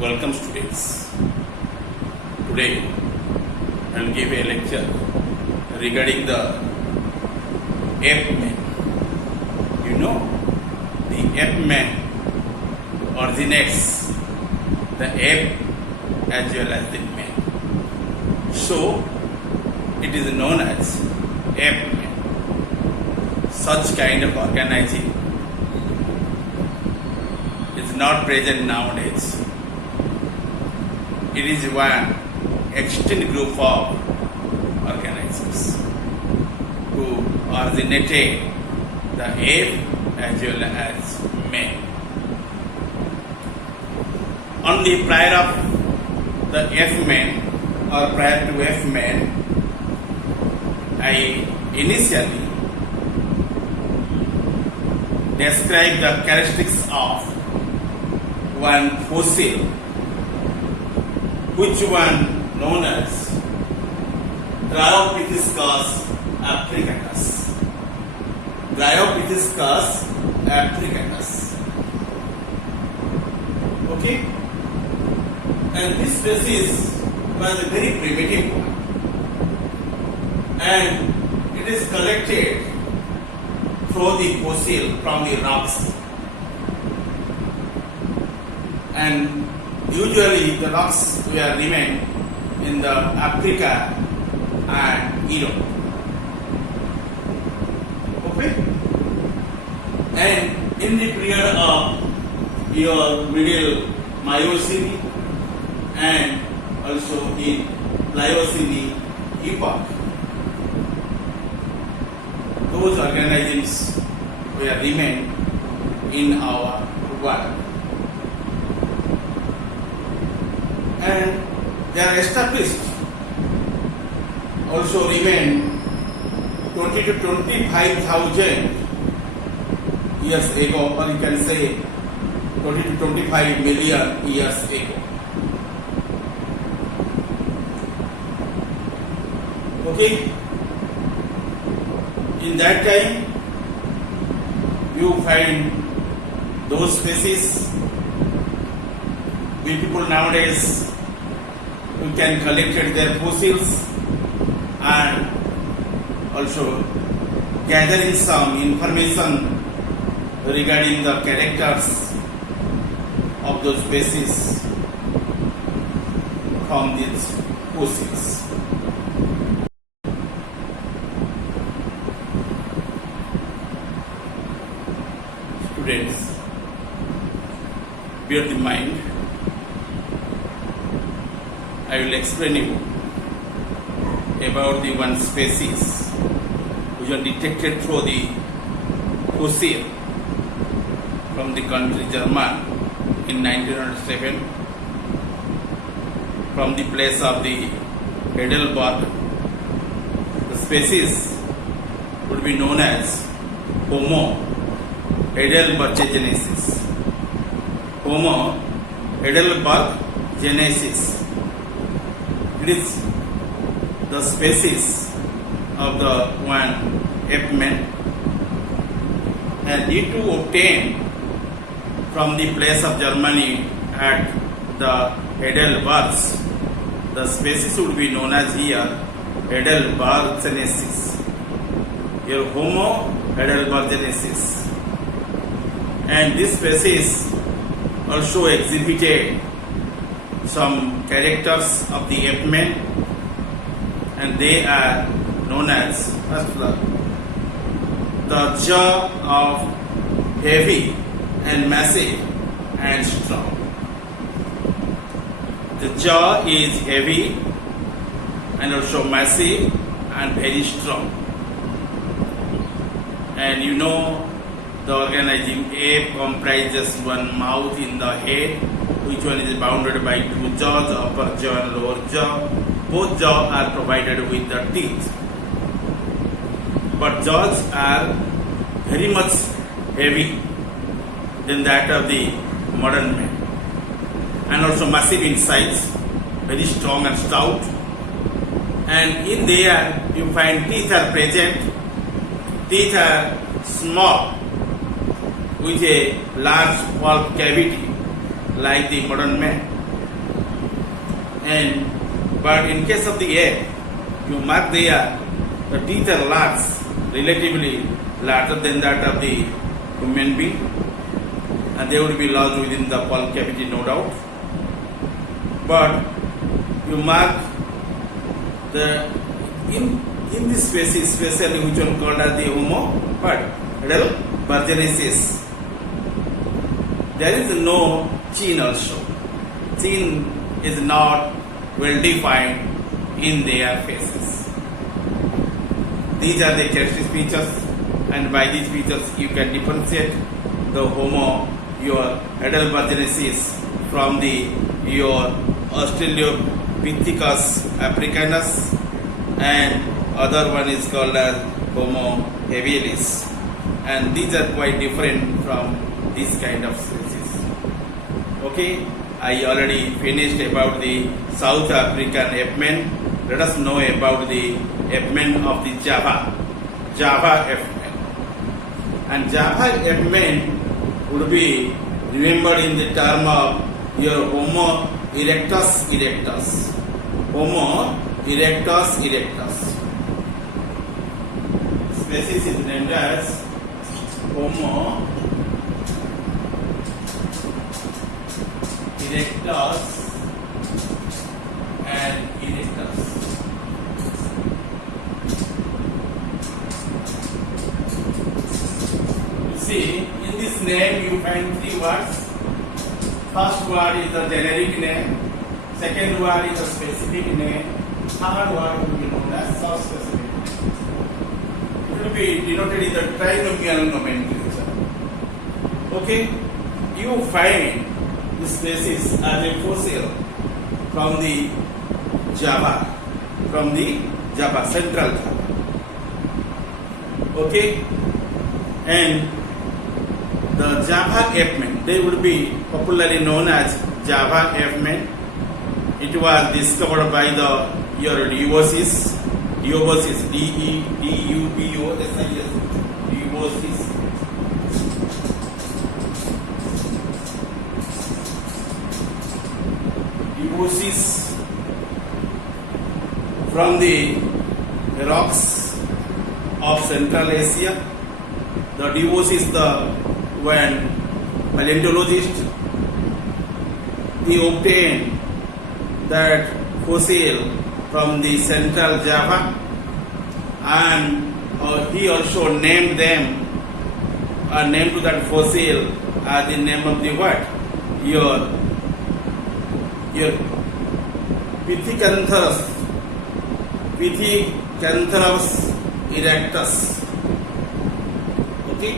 Welcome students. Today I will give a lecture regarding the ape man. You know, the ape man originates the ape as well as the man. So it is known as ape man. Such kind of organism is not present nowadays. It is one extinct group of organisms who originated the ape as well as man. On the prior of the ape man or prior to ape man, I initially describe the characteristics of one fossil, which one known as Dryopithecus africanus. Dryopithecus africanus. Okay? And this species was a very primitive one. And it is collected through the fossil from the rocks. And usually the rocks were remain in the Africa and Europe. Okay? And in the period of your middle Miocene and also in Pliocene epoch, those organisms were remain in our world. And they are established also remain 20 to 25,000 years ago, or you can say 20 to 25 million years ago. Okay? In that time, you find those species. We people nowadays, we can collect their fossils and also gathering some information regarding the characters of those species from these fossils. Students, bear in mind, I will explain you about the one species which are detected through the fossil from the country Germany in 1907 from the place of the Heidelberg. The species would be known as Homo heidelbergensis. Homo heidelbergensis. It is the species of the one ape man, and need to obtain from the place of Germany at the Heidelberg. The species would be known as here Heidelbergensis. Here Homo heidelbergensis, and this species also exhibited some characters of the ape man, and they are known as the jaw of heavy and massive and strong. The jaw is heavy and also massive and very strong. And you know, the organism ape comprises one mouth in the head, which one is bounded by two jaws, upper jaw and lower jaw. Both jaws are provided with the teeth, but jaws are very much heavy than that of the modern man, and also massive in size, very strong and stout. And in there you find teeth are present. Teeth are small with a large pulp cavity like the modern man. And but in case of the egg, you mark there the teeth are large, relatively larger than that of the human being, and they would be lodged within the pulp cavity, no doubt. But you mark the in this species, especially which one called as the Homo heidelbergensis, there is no chin also. Chin is not well defined in their faces. These are the characteristic features, and by these features you can differentiate the Homo heidelbergensis from your Australopithecus africanus, and other one is called as Homo habilis, and these are quite different from this kind of species. Okay, I already finished about the South African apeman. Let us know about the apeman of the Java apeman. And Java apeman would be remembered in the term of your Homo erectus erectus. Homo erectus erectus. Species is named as Homo erectus and erectus. You see, in this name you find three words. First word is the generic name, second word is the specific name, third word will be known as subspecific name. It will be denoted in the trinomial nomenclature. Okay, you find this species as a fossil from the Java, central Java. Okay, and the Java apeman, they would be popularly known as Java apeman. It was discovered by the Duboscis, Duboscis, Duboscis, Duboscis. Duboscis from the rocks of Central Asia. The Duboscis, when paleontologist, he obtained that fossil from the Central Java, and he also named them, named to that fossil as the name of the what? Your Pithecanthropus erectus. Okay,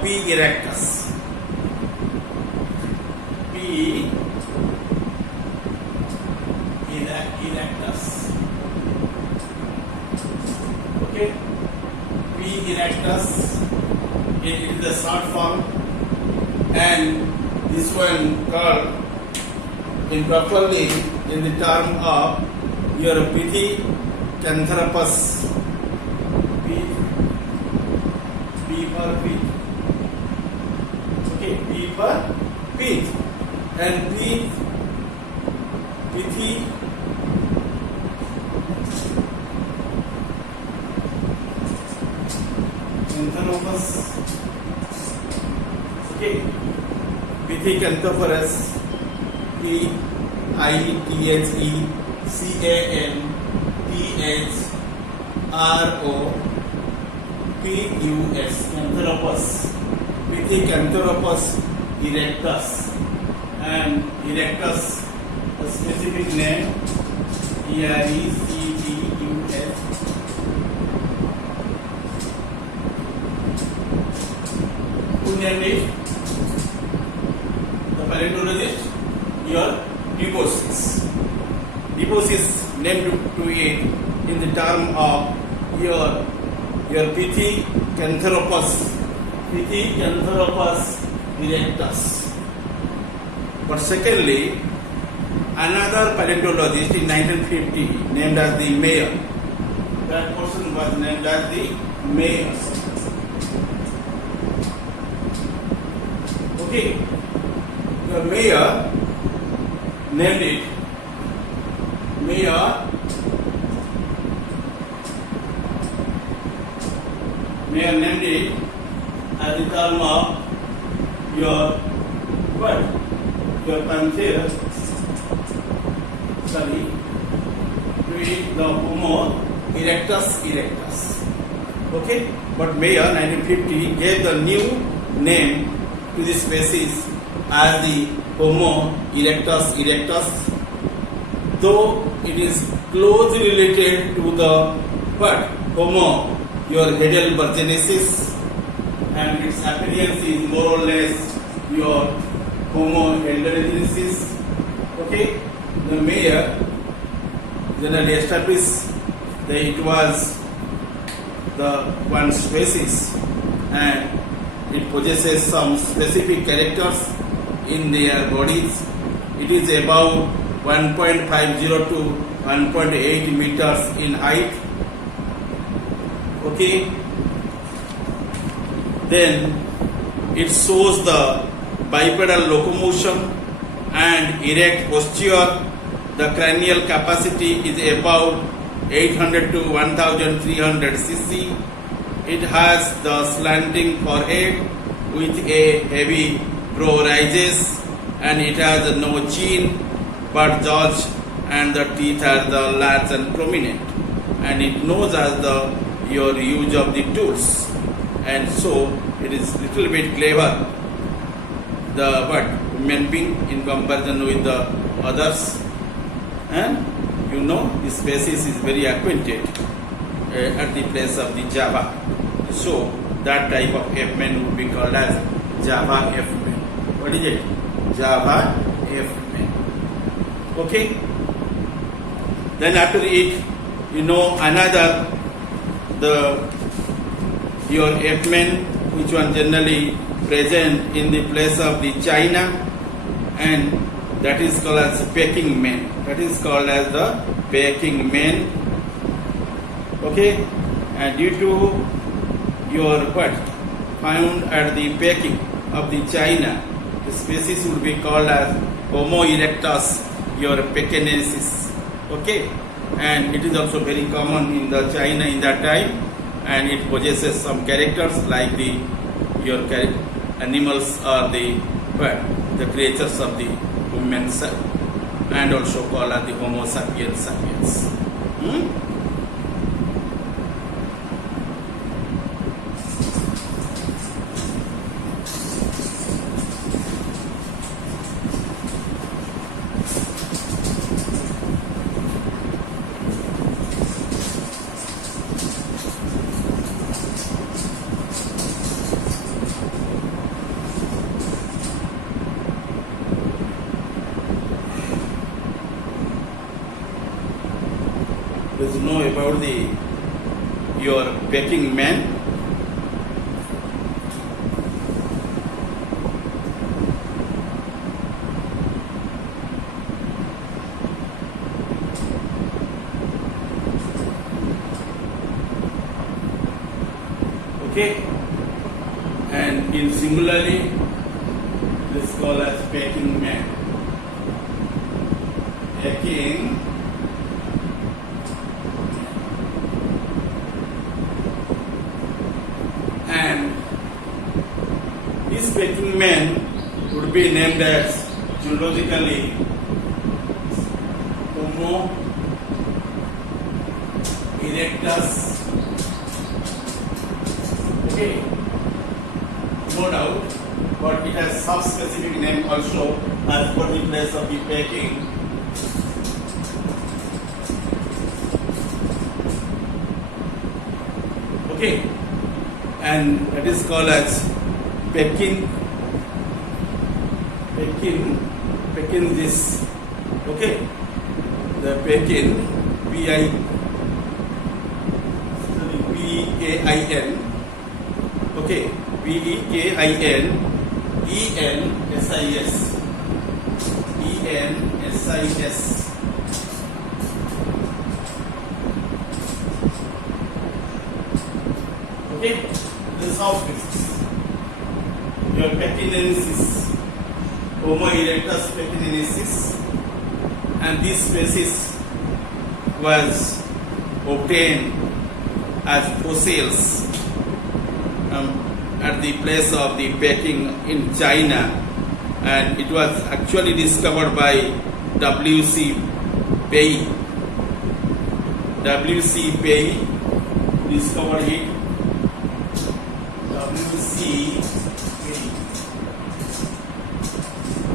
P erectus. P erectus. Okay, P erectus. It is the short form, and this one called improperly in the term of your Pithecanthropus. P for pith. Okay, P for pith, and Pithecanthropus. Okay, Pithecanthropus. Pithecanthropus, Canthropus, Pithecanthropus erectus, and erectus, the specific name, Erectus. Who named it? The paleontologist, your Duboscis. Duboscis named to it in the term of your Pithecanthropus erectus. But secondly, another paleontologist in 1950 named as the Mayer. That person was named as the Mayer. Okay, the Mayer named it Mayor named it as the term of your what? Your country, sorry, with the Homo erectus. Okay, but Mayer 1950 gave the new name to this species as the Homo erectus, though it is closely related to the what? Homo your heidelbergensis, and its appearance is more or less your Homo heidelbergensis. Okay, the Mayer generally established that it was the one species and it possesses some specific characters in their bodies. It is about 1.50 to 1.8 meters in height. Okay, then it shows the bipedal locomotion and erect posture. The cranial capacity is about 800 to 1300 cc. It has the slanting forehead with a heavy brow ridges, and it has no chin but jaws, and the teeth are the large and prominent, and it knows as the your use of the tools, and so it is little bit clever, the human being in comparison with the others. And you know this species is very acquainted at the place of the Java, so that type of F-man would be called as Java F-man. What is it? Java F-man. Okay, then after it, you know, another your F-man, which one generally present in the place of the China, and that is called as Peking man. That is called as the Peking man. Okay, and due to your what found at the Peking of the China, the species would be called as Homo erectus, your pekinensis. Okay, and it is also very common in the China in that time, and it possesses some characters like the your animals or the creatures of the human cell, and also called as the Homo sapiens. Let's know about your Peking man. Okay, and in similarly, this is called as Peking man. Peking Peking man would be named as zoologically Homo erectus. Okay, no doubt, but it has some specific name also as per the place of the Peking. Okay, and that is called as Peking this. Okay, the Pekin Pekin okay, Pekinensis. Okay, this is how it is. Your Pekinensis, Homo erectus pekinensis, and this species was obtained as fossils at the place of the Peking in China, and it was actually discovered by W.C. Pei. W.C. Pei discovered it. W.C. Pei.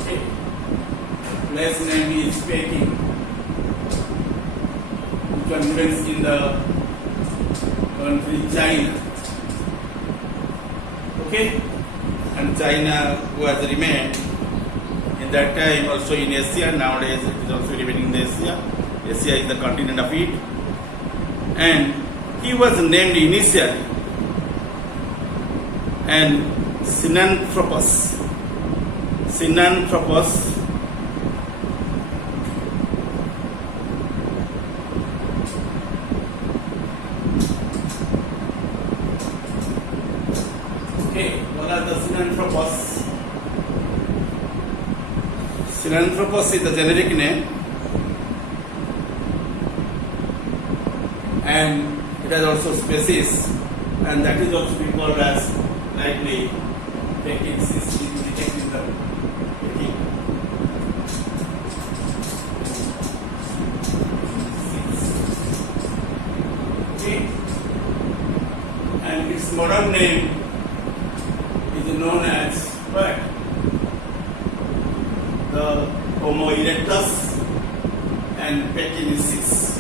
Okay. Place name is Peking, which was remains in the country China. Okay, and China was remained in that time also in Asia. Nowadays it is also remaining in Asia. Asia is the continent of it, and he was named initially and Sinanthropus. Sinanthropus. Okay, what are the Sinanthropus? Sinanthropus is the generic name, and it has also species, and that is also be called as likely Pekinensis in the technical Peking. Okay, and its modern name is known as what? The Homo erectus and Pekinensis.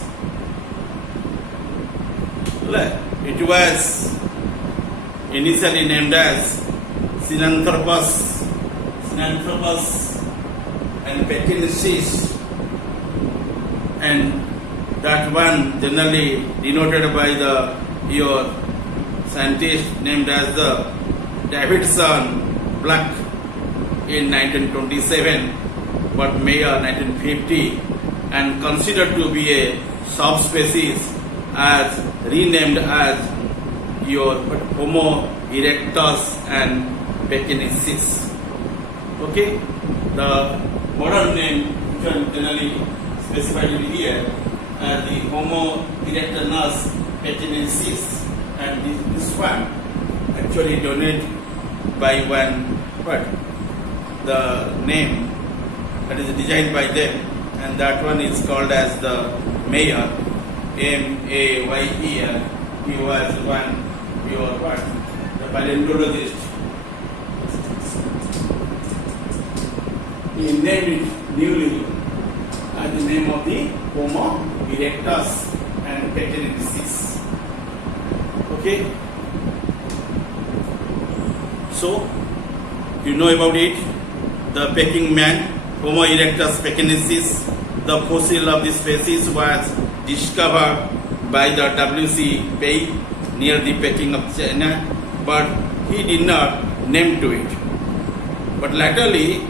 It was initially named as Sinanthropus and Pekinensis, and that one generally denoted by your scientist named as the Davidson Black in 1927, but Mayer 1950, and considered to be a subspecies as renamed as your Homo erectus and Pekinensis. Okay, the modern name which are generally specified here as the Homo erectus Pekinensis, and this one actually donated by one the name that is designed by them, and that one is called as the Mayer, Mayer. He was one pure the paleontologist. He named it newly as the name of the Homo erectus and Pekinensis. Okay, so you know about it. The Peking man, Homo erectus Pekinensis, the fossil of this species was discovered by the W.C. Pei near the Peking of China, but he did not name to it. But latterly,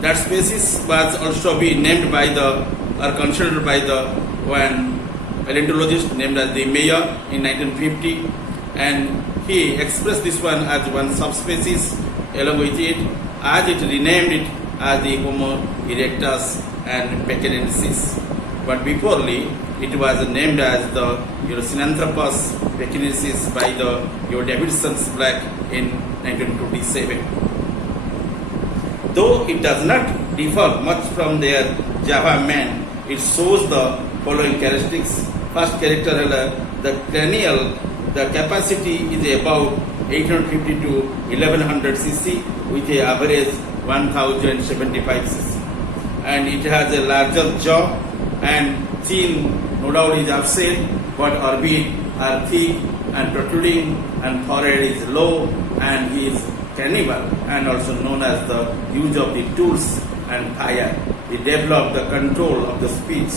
that species was also be named by considered by the one paleontologist named as the Mayer in 1950, and he expressed this one as one subspecies along with it, as it renamed it as the Homo erectus and Pekinensis. But beforely, it was named as the Sinanthropus Pekinensis by your Davidson Black in 1927. Though it does not differ much from their Java man, it shows the following characteristics. First character, the cranial, the capacity is about 850 to 1100 cc with a average 1075 cc, and it has a larger jaw, and chin no doubt is absent, but orbit are thick and protruding, and forehead is low, and he is cannibal and also known as the use of the tools and fire. He developed the control of the speech,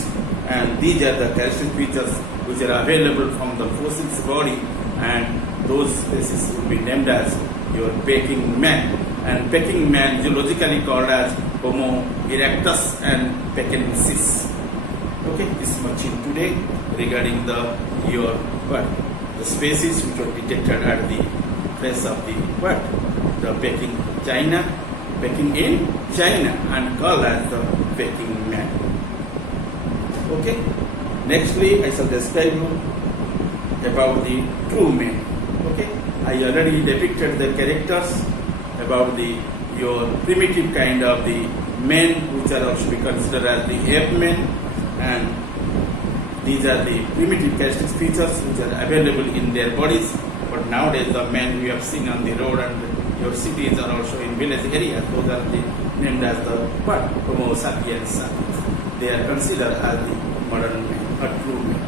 and these are the characteristic features which are available from the fossil's body, and those species will be named as your Peking man, and Peking man geologically called as Homo erectus and Pekinensis. Okay, this much in today regarding the species which were detected at the place of the Peking China, Peking in China, and called as the Peking man. Okay, Nextly, I shall describe you about the true men. Okay, I already depicted the characters about the your primitive kind of the men, which are also be considered as the ape men, and these are the primitive characteristic features which are available in their bodies. But nowadays, the men we have seen on the road and your cities are also in village areas, those are the, named as the what? Homo sapiens. They are considered as the modern men, or true men.